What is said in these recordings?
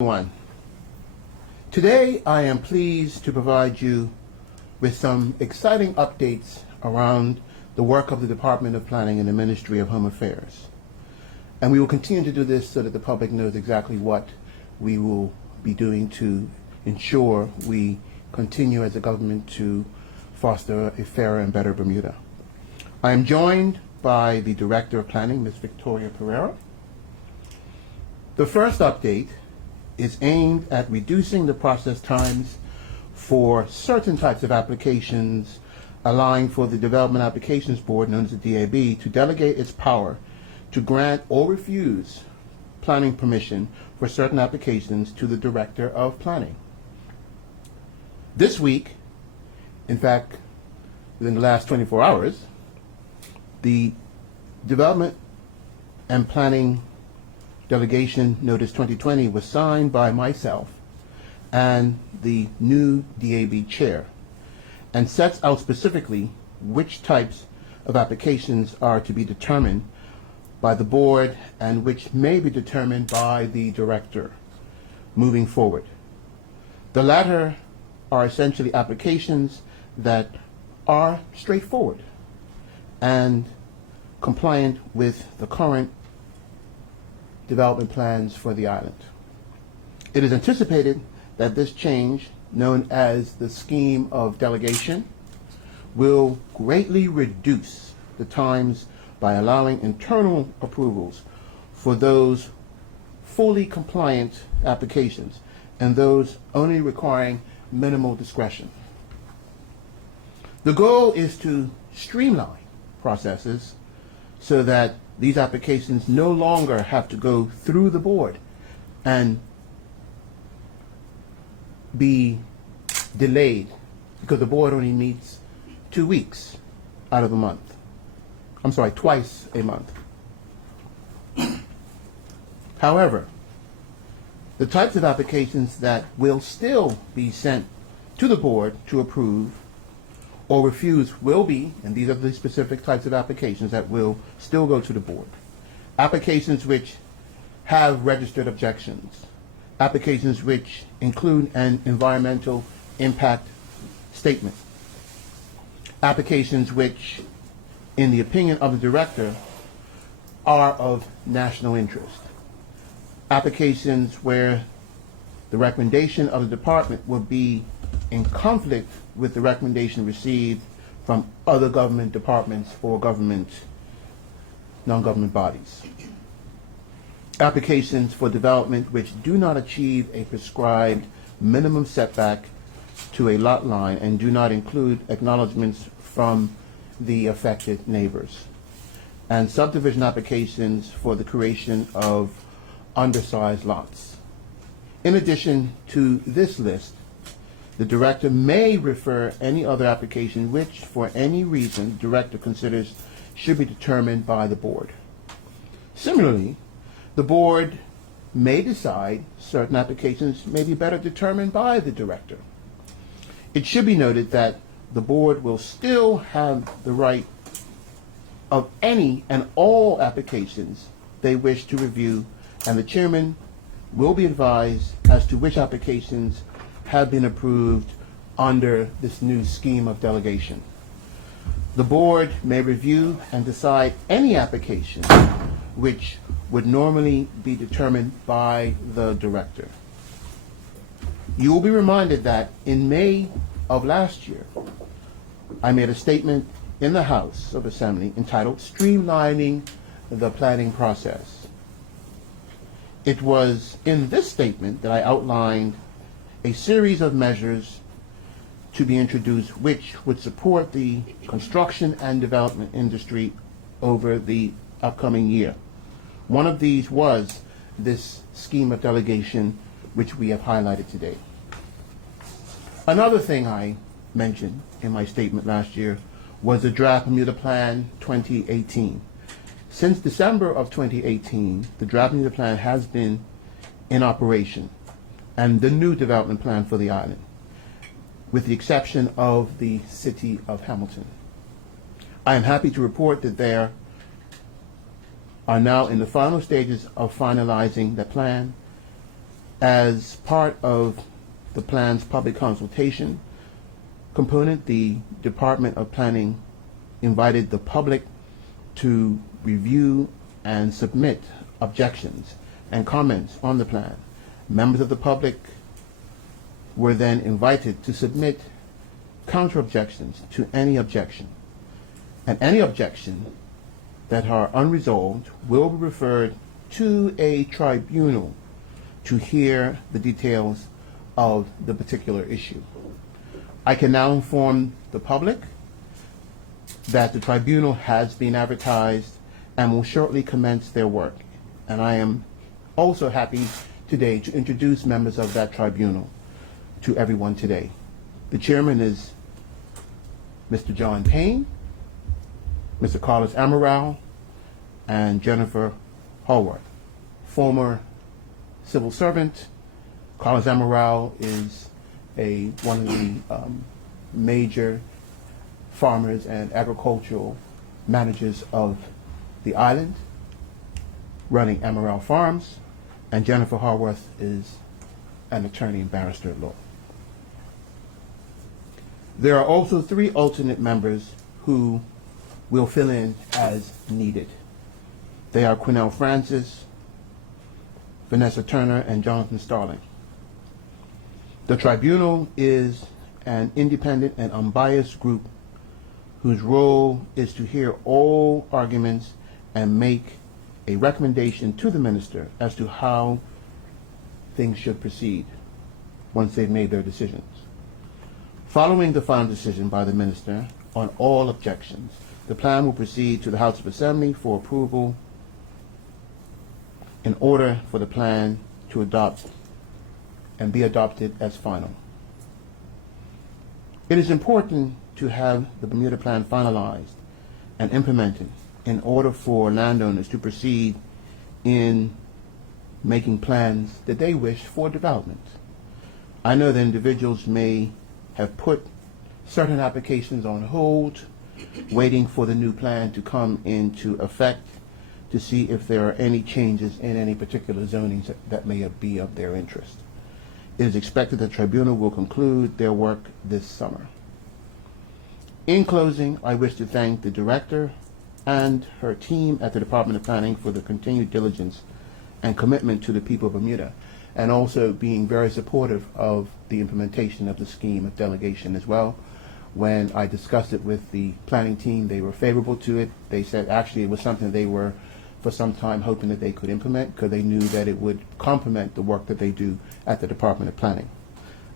Everyone. Today I am pleased to provide you with some exciting updates around the work of the Department of Planning and the Ministry of Home Affairs. And we will continue to do this so that the public knows exactly what we will be doing to ensure we continue as a government to foster a fairer and better Bermuda. I am joined by the Director of Planning, Ms. Victoria Pereira. The first update is aimed at reducing the process times for certain types of applications, allowing for the Development Applications Board, known as the DAB, to delegate its power to grant or refuse planning permission for certain applications to the Director of Planning. This week, in fact, within the last 24 hours, the Development and Planning Delegation Notice 2020 was signed by myself and the new DAB chair and sets out specifically which types of applications are to be determined by the board and which may be determined by the director moving forward. The latter are essentially applications that are straightforward and compliant with the current development plans for the island. It is anticipated that this change, known as the scheme of delegation, will greatly reduce the times by allowing internal approvals for those fully compliant applications and those only requiring minimal discretion. The goal is to streamline processes so that these applications no longer have to go through the board and be delayed because the board only meets 2 weeks out of a month. I'm sorry, twice a month. However, the types of applications that will still be sent to the board to approve or refuse will be, and these are the specific types of applications that will still go to the board. Applications which have registered objections. Applications which include an environmental impact statement. Applications which, in the opinion of the director, are of national interest. Applications where the recommendation of the department will be in conflict with the recommendation received from other government departments or non-government bodies. Applications for development which do not achieve a prescribed minimum setback to a lot line and do not include acknowledgments from the affected neighbors. And subdivision applications for the creation of undersized lots. In addition to this list, the director may refer any other application which, for any reason, the director considers should be determined by the board. Similarly, the board may decide certain applications may be better determined by the director. It should be noted that the board will still have the right of any and all applications they wish to review, and the chairman will be advised as to which applications have been approved under this new scheme of delegation. The board may review and decide any application which would normally be determined by the director. You will be reminded that in May of last year, I made a statement in the House of Assembly entitled Streamlining the Planning Process. It was in this statement that I outlined a series of measures to be introduced which would support the construction and development industry over the upcoming year. One of these was this scheme of delegation which we have highlighted today. Another thing I mentioned in my statement last year was the draft Bermuda Plan 2018. Since December of 2018, the draft Bermuda Plan has been in operation, and the new development plan for the island, with the exception of the city of Hamilton. I am happy to report that there are now in the final stages of finalizing the plan As part of the plan's public consultation component, the Department of Planning invited the public to review and submit objections and comments on the plan. Members of the public were then invited to submit counter objections to any objection. And any objection that are unresolved will be referred to a tribunal to hear the details of the particular issue. I can now inform the public that the tribunal has been advertised and will shortly commence their work. And I am also happy today to introduce members of that tribunal to everyone today. The chairman is Mr. John Payne, Mr. Carlos Amaral, and Jennifer Hallworth. Former civil servant, Carlos Amaral is one of the major farmers and agricultural managers of the island, running Amaral Farms, and Jennifer Hallworth is an attorney and barrister at law. There are also 3 alternate members who will fill in as needed. They are Quinnell Francis, Vanessa Turner, and Jonathan Starling. The tribunal is an independent and unbiased group whose role is to hear all arguments and make a recommendation to the minister as to how things should proceed once they've made their decisions. Following the final decision by the minister on all objections, the plan will proceed to the House of Assembly for approval in order for the plan to adopt and be adopted as final. It is important to have the Bermuda Plan finalized and implemented in order for landowners to proceed in making plans that they wish for development. I know that individuals may have put certain applications on hold, waiting for the new plan to come into effect to see if there are any changes in any particular zonings that may be of their interest. It is expected the tribunal will conclude their work this summer. In closing, I wish to thank the director and her team at the Department of Planning for the continued diligence and commitment to the people of Bermuda, and also being very supportive of the implementation of the scheme of delegation as well. When I discussed it with the planning team, they were favorable to it. They said actually it was something they were for some time hoping that they could implement because they knew that it would complement the work that they do at the Department of Planning.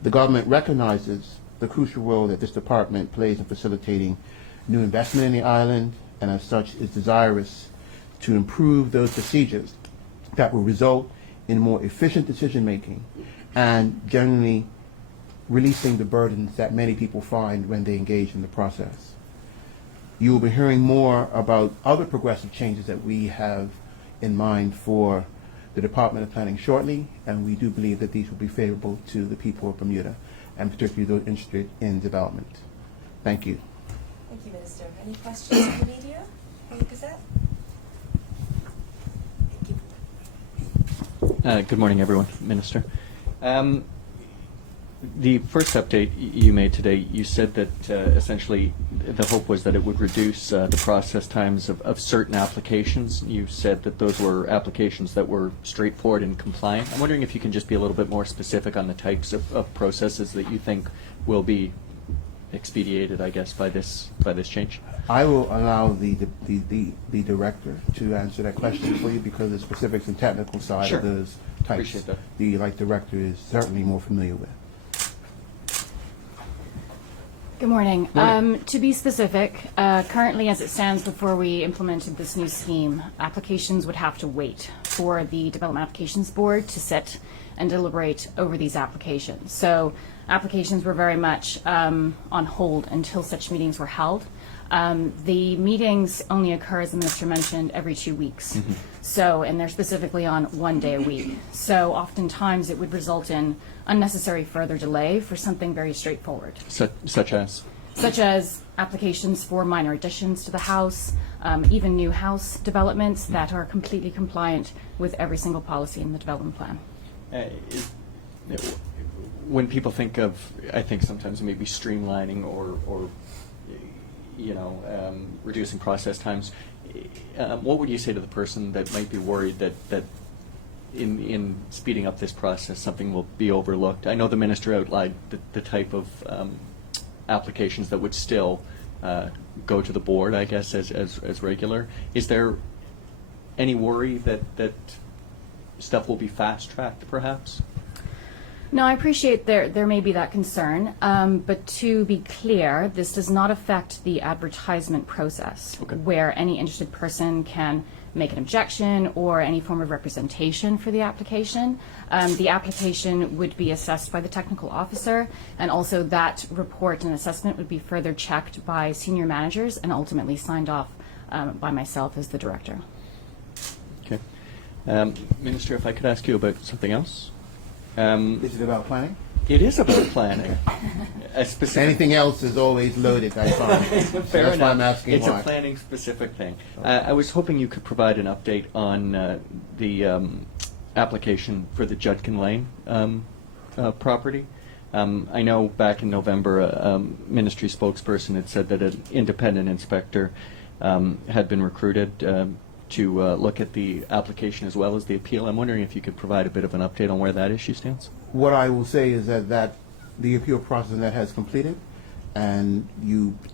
The government recognizes the crucial role that this department plays in facilitating new investment in the island, and as such is desirous to improve those procedures that will result in more efficient decision making and generally releasing the burdens that many people find when they engage in the process. You will be hearing more about other progressive changes that we have in mind for the Department of Planning shortly, and we do believe that these will be favorable to the people of Bermuda, and particularly those interested in development. Thank you. Thank you, Minister. Any questions from the media from the Gazette? Thank you. Good morning, everyone. Minister. The first update you made today, you said that essentially the hope was that it would reduce the process times of certain applications. You said that those were applications that were straightforward and compliant. I'm wondering if you can just be a little bit more specific on the types of processes that you think will be expedited, I guess, by this change. I will allow the director to answer that question for you because the specifics and technical side Sure. of those types, Appreciate that. the director is certainly more familiar with. Good morning. Morning. To be specific, currently as it stands before we implemented this new scheme, applications would have to wait for the Development Applications Board to sit and deliberate over these applications. So applications were very much on hold until such meetings were held. The meetings only occur, as the minister mentioned, every 2 weeks. Mm-hmm. So, and they're specifically on 1 day a week. So oftentimes it would result in unnecessary further delay for something very straightforward. Such as? Such as applications for minor additions to the house, even new house developments that are completely compliant with every single policy in the development plan. When people think of, I think sometimes maybe streamlining or reducing process times, what would you say to the person that might be worried that in speeding up this process something will be overlooked? I know the minister outlined the type of applications that would still go to the board, I guess, as regular. Is there any worry that stuff will be fast-tracked, perhaps? No, I appreciate there may be that concern, but to be clear, this does not affect the advertisement process, Okay. where any interested person can make an objection or any form of representation for the application. The application would be assessed by the technical officer, and also that report and assessment would be further checked by senior managers and ultimately signed off by myself as the director. Okay. Minister, if I could ask you about something else? Is it about planning? It is about planning. A specific. Anything else is always loaded, I find. Fair That's enough. why I'm asking it's why. a planning specific thing. I was hoping you could provide an update on the application for the Judkin Lane property. I know back in November, a ministry spokesperson had said that an independent inspector had been recruited to look at the application as well as the appeal. I'm wondering if you could provide a bit of an update on where that issue stands. What I will say is that the appeal process that has completed, and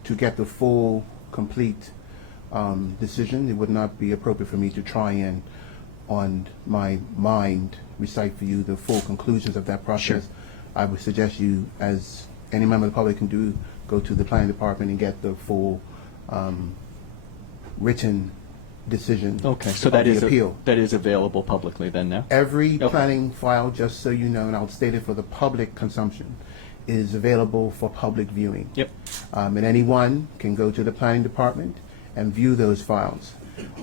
to get the full, complete decision, it would not be appropriate for me to try and, on my mind, recite for you the full conclusions of that process. Sure. I would suggest you, as any member of the public can do, go to the planning department and get the full written decision Okay, so of that the is appeal. that is available publicly then now? Every Okay. planning file, just so you know, and I'll state it for the public consumption, is available for public viewing. Yep. And anyone can go to the planning department and view those files.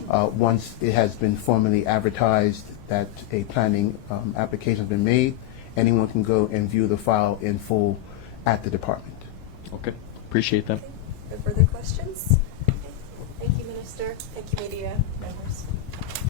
Once it has been formally advertised that a planning application has been made, anyone can go and view the file in full at the department. Okay, appreciate that. No further questions? Okay. Thank you, Minister. Thank you, media members.